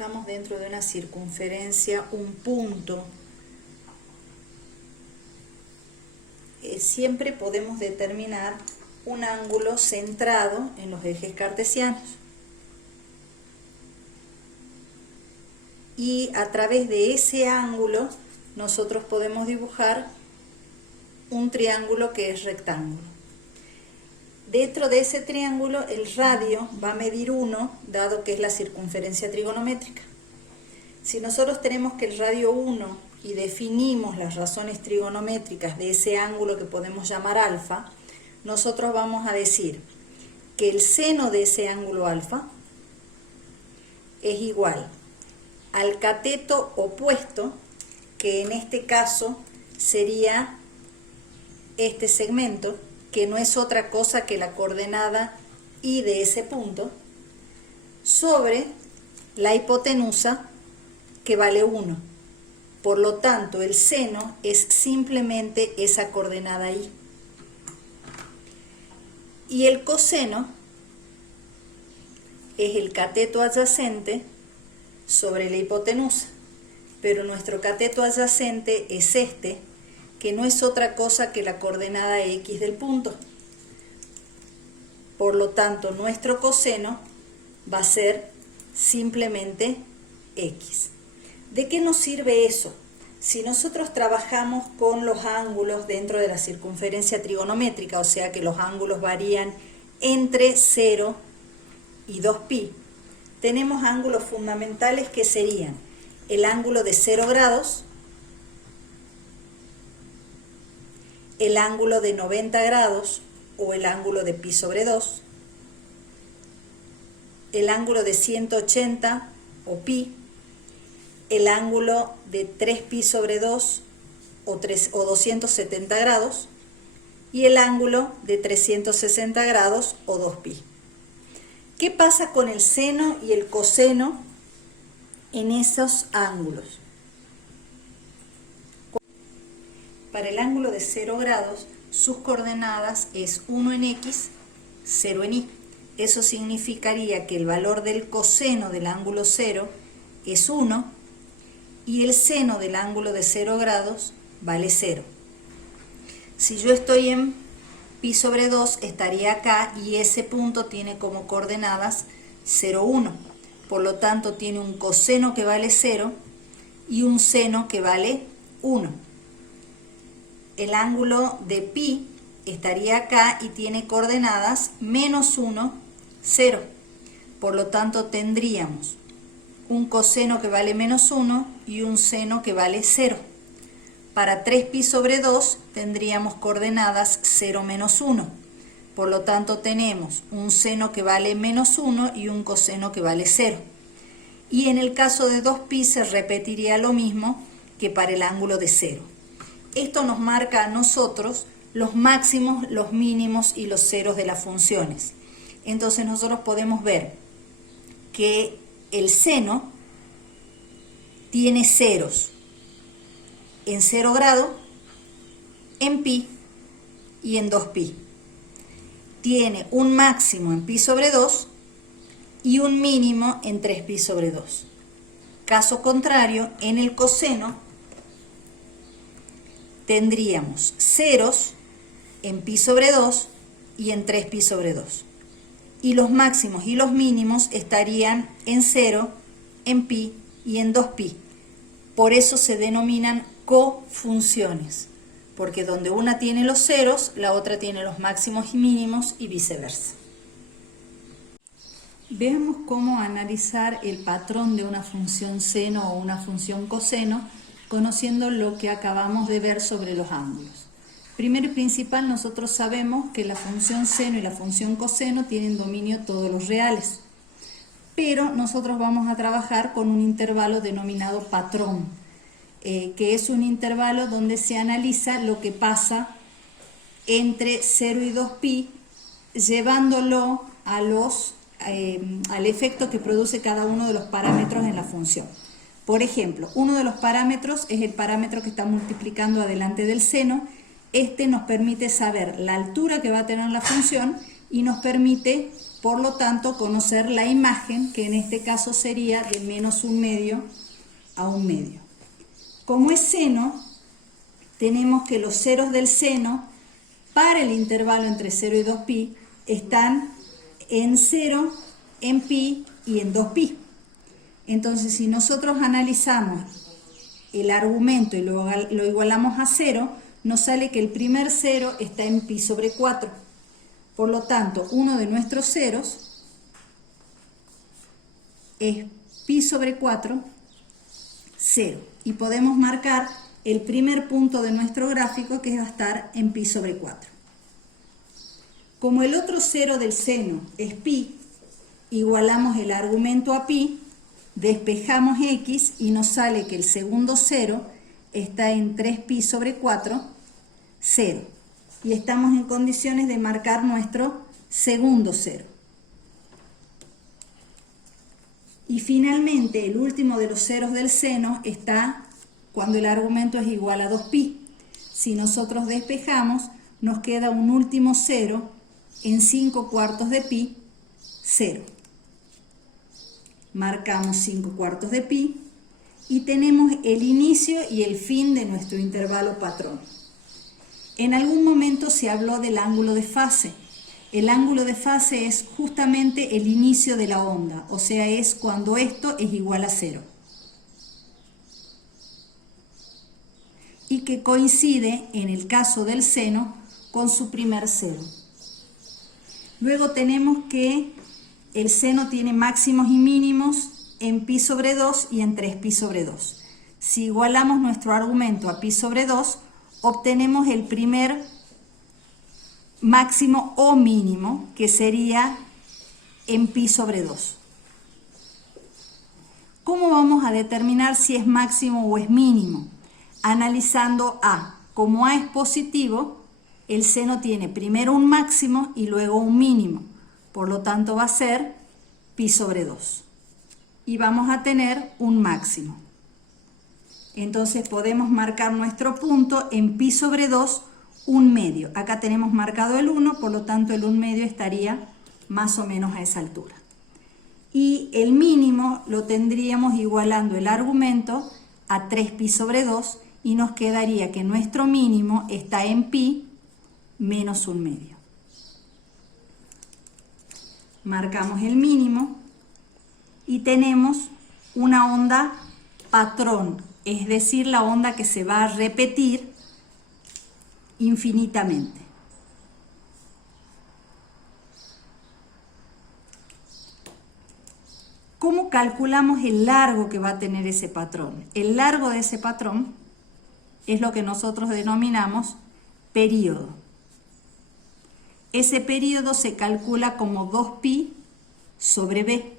dibujamos dentro de una circunferencia un punto, siempre podemos determinar un ángulo centrado en los ejes cartesianos. Y a través de ese ángulo nosotros podemos dibujar un triángulo que es rectángulo. Dentro de ese triángulo el radio va a medir 1, dado que es la circunferencia trigonométrica. Si nosotros tenemos que el radio 1 y definimos las razones trigonométricas de ese ángulo que podemos llamar alfa, nosotros vamos a decir que el seno de ese ángulo alfa es igual al cateto opuesto, que en este caso sería este segmento, que no es otra cosa que la coordenada y de ese punto, sobre la hipotenusa, que vale 1. Por lo tanto, el seno es simplemente esa coordenada y. Y el coseno es el cateto adyacente sobre la hipotenusa. Pero nuestro cateto adyacente es este, que no es otra cosa que la coordenada x del punto. Por lo tanto, nuestro coseno va a ser simplemente x. ¿De qué nos sirve eso? Si nosotros trabajamos con los ángulos dentro de la circunferencia trigonométrica, o sea que los ángulos varían entre 0 y 2pi, tenemos ángulos fundamentales que serían el ángulo de 0 grados, el ángulo de 90 grados o el ángulo de pi sobre 2, el ángulo de 180 o pi, el ángulo de 3pi sobre 2 o 270 grados y el ángulo de 360 grados o 2pi. ¿Qué pasa con el seno y el coseno en esos ángulos? Para el ángulo de 0 grados, sus coordenadas es 1 en x, 0 en y. Eso significaría que el valor del coseno del ángulo 0 es 1 y el seno del ángulo de 0 grados vale 0. Si yo estoy en pi sobre 2, estaría acá y ese punto tiene como coordenadas 0, 1. Por lo tanto, tiene un coseno que vale 0 y un seno que vale 1. El ángulo de pi estaría acá y tiene coordenadas menos 1, 0. Por lo tanto, tendríamos un coseno que vale menos 1 y un seno que vale 0. Para 3pi sobre 2 tendríamos coordenadas 0, menos 1. Por lo tanto, tenemos un seno que vale menos 1 y un coseno que vale 0. Y en el caso de 2pi se repetiría lo mismo que para el ángulo de 0. Esto nos marca a nosotros los máximos, los mínimos y los ceros de las funciones. Entonces nosotros podemos ver que el seno tiene ceros en 0 grado, en pi y en 2pi. Tiene un máximo en pi sobre 2 y un mínimo en 3pi sobre 2. Caso contrario, en el coseno tendríamos ceros en pi sobre 2 y en 3pi sobre 2. Y los máximos y los mínimos estarían en 0, en pi y en 2pi. Por eso se denominan cofunciones, porque donde una tiene los ceros, la otra tiene los máximos y mínimos y viceversa. Veamos cómo analizar el patrón de una función seno o una función coseno, conociendo lo que acabamos de ver sobre los ángulos. Primero y principal, nosotros sabemos que la función seno y la función coseno tienen dominio todos los reales, pero nosotros vamos a trabajar con un intervalo denominado patrón, que es un intervalo donde se analiza lo que pasa entre 0 y 2pi, llevándolo a al efecto que produce cada uno de los parámetros en la función. Por ejemplo, uno de los parámetros es el parámetro que está multiplicando adelante del seno. Este nos permite saber la altura que va a tener la función y nos permite por lo tanto conocer la imagen, que en este caso sería de menos 1/2 a 1/2. Como es seno, tenemos que los ceros del seno para el intervalo entre 0 y 2pi están en 0, en pi y en 2pi. Entonces, si nosotros analizamos el argumento y lo igualamos a 0, nos sale que el primer cero está en pi sobre 4. Por lo tanto, uno de nuestros ceros es pi sobre 4, 0. Y podemos marcar el primer punto de nuestro gráfico, que va a estar en pi sobre 4. Como el otro cero del seno es pi, igualamos el argumento a pi, despejamos x y nos sale que el segundo cero está en 3pi sobre 4, 0. Y estamos en condiciones de marcar nuestro segundo cero. Y finalmente, el último de los ceros del seno está cuando el argumento es igual a 2pi. Si nosotros despejamos, nos queda un último cero en 5/4 de pi, 0. Marcamos 5/4 de pi y tenemos el inicio y el fin de nuestro intervalo patrón. En algún momento se habló del ángulo de fase. El ángulo de fase es justamente el inicio de la onda, o sea, es cuando esto es igual a 0. Y que coincide, en el caso del seno, con su primer cero. Luego tenemos que el seno tiene máximos y mínimos en pi sobre 2 y en 3pi sobre 2. Si igualamos nuestro argumento a pi sobre 2, obtenemos el primer máximo o mínimo, que sería en pi sobre 2. ¿Cómo vamos a determinar si es máximo o es mínimo? Analizando A. Como A es positivo, el seno tiene primero un máximo y luego un mínimo. Por lo tanto va a ser pi sobre 2. Y vamos a tener un máximo. Entonces podemos marcar nuestro punto en pi sobre 2, 1/2. Acá tenemos marcado el 1, por lo tanto el 1/2 estaría más o menos a esa altura. Y el mínimo lo tendríamos igualando el argumento a 3pi sobre 2 y nos quedaría que nuestro mínimo está en pi menos 1/2. Marcamos el mínimo y tenemos una onda patrón, es decir, la onda que se va a repetir infinitamente. ¿Cómo calculamos el largo que va a tener ese patrón? El largo de ese patrón es lo que nosotros denominamos período. Ese período se calcula como 2pi sobre b,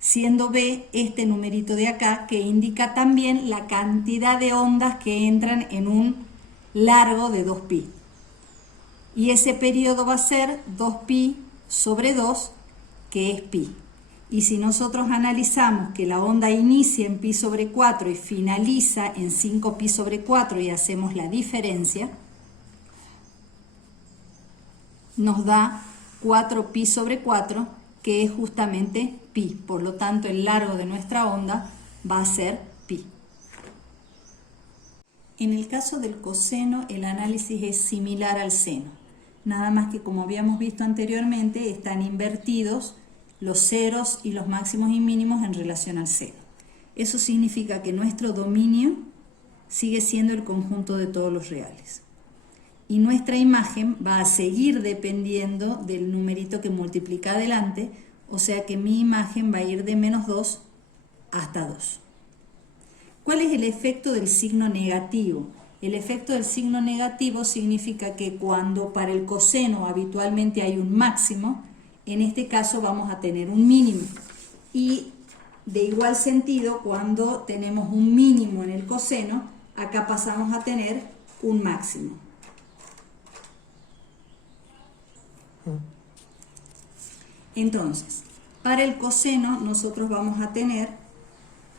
siendo b este numerito de acá, que indica también la cantidad de ondas que entran en un largo de 2pi. Y ese periodo va a ser 2pi sobre 2, que es pi. Y si nosotros analizamos que la onda inicia en pi sobre 4 y finaliza en 5pi sobre 4 y hacemos la diferencia, nos da 4pi sobre 4, que es justamente pi. Por lo tanto, el largo de nuestra onda va a ser pi. En el caso del coseno, el análisis es similar al seno. Nada más que, como habíamos visto anteriormente, están invertidos los ceros y los máximos y mínimos en relación al seno. Eso significa que nuestro dominio sigue siendo el conjunto de todos los reales. Y nuestra imagen va a seguir dependiendo del numerito que multiplica adelante, o sea que mi imagen va a ir de menos 2 hasta 2. ¿Cuál es el efecto del signo negativo? El efecto del signo negativo significa que cuando para el coseno habitualmente hay un máximo, en este caso vamos a tener un mínimo. Y de igual sentido, cuando tenemos un mínimo en el coseno, acá pasamos a tener un máximo. Entonces, para el coseno nosotros vamos a tener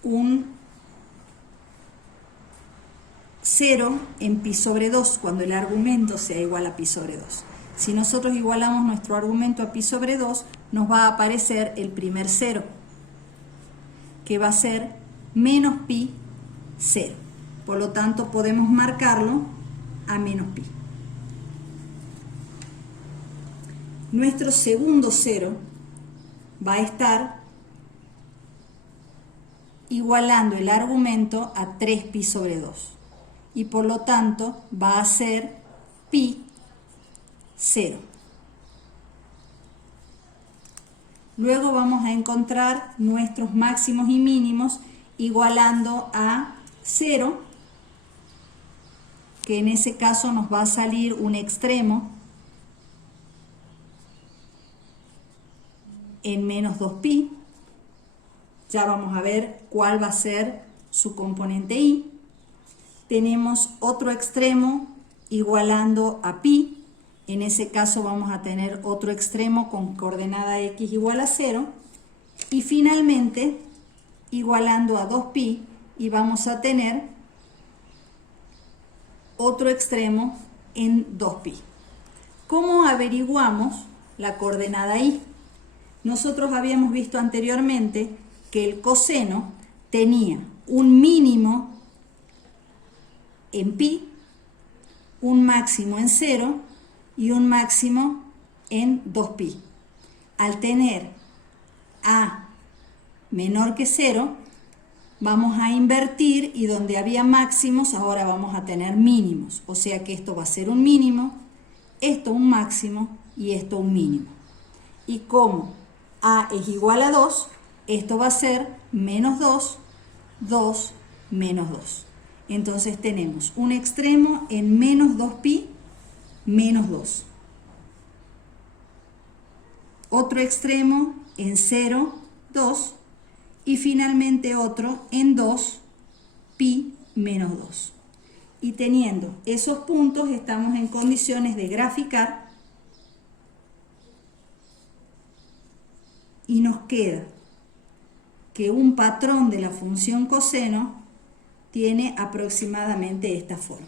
un 0 en pi sobre 2 cuando el argumento sea igual a pi sobre 2. Si nosotros igualamos nuestro argumento a pi sobre 2, nos va a aparecer el primer cero, que va a ser menos pi 0. Por lo tanto, podemos marcarlo a menos pi. Nuestro segundo cero va a estar igualando el argumento a 3pi sobre 2. Y por lo tanto, va a ser pi 0. Luego vamos a encontrar nuestros máximos y mínimos igualando a 0, que en ese caso nos va a salir un extremo en menos 2pi. Ya vamos a ver cuál va a ser su componente i. Tenemos otro extremo igualando a pi. En ese caso vamos a tener otro extremo con coordenada x igual a 0. Y finalmente igualando a 2pi, y vamos a tener otro extremo en 2pi. ¿Cómo averiguamos la coordenada i? Nosotros habíamos visto anteriormente que el coseno tenía un mínimo en pi, un máximo en 0 y un máximo en 2pi. Al tener a menor que 0, vamos a invertir y donde había máximos ahora vamos a tener mínimos. O sea que esto va a ser un mínimo, esto un máximo y esto un mínimo. Y como a es igual a 2, esto va a ser menos 2, 2, menos 2. Entonces tenemos un extremo en menos 2pi, menos 2. Otro extremo en 0, 2. Y finalmente otro en 2pi menos 2. Y teniendo esos puntos estamos en condiciones de graficar y nos queda que un patrón de la función coseno tiene aproximadamente esta forma.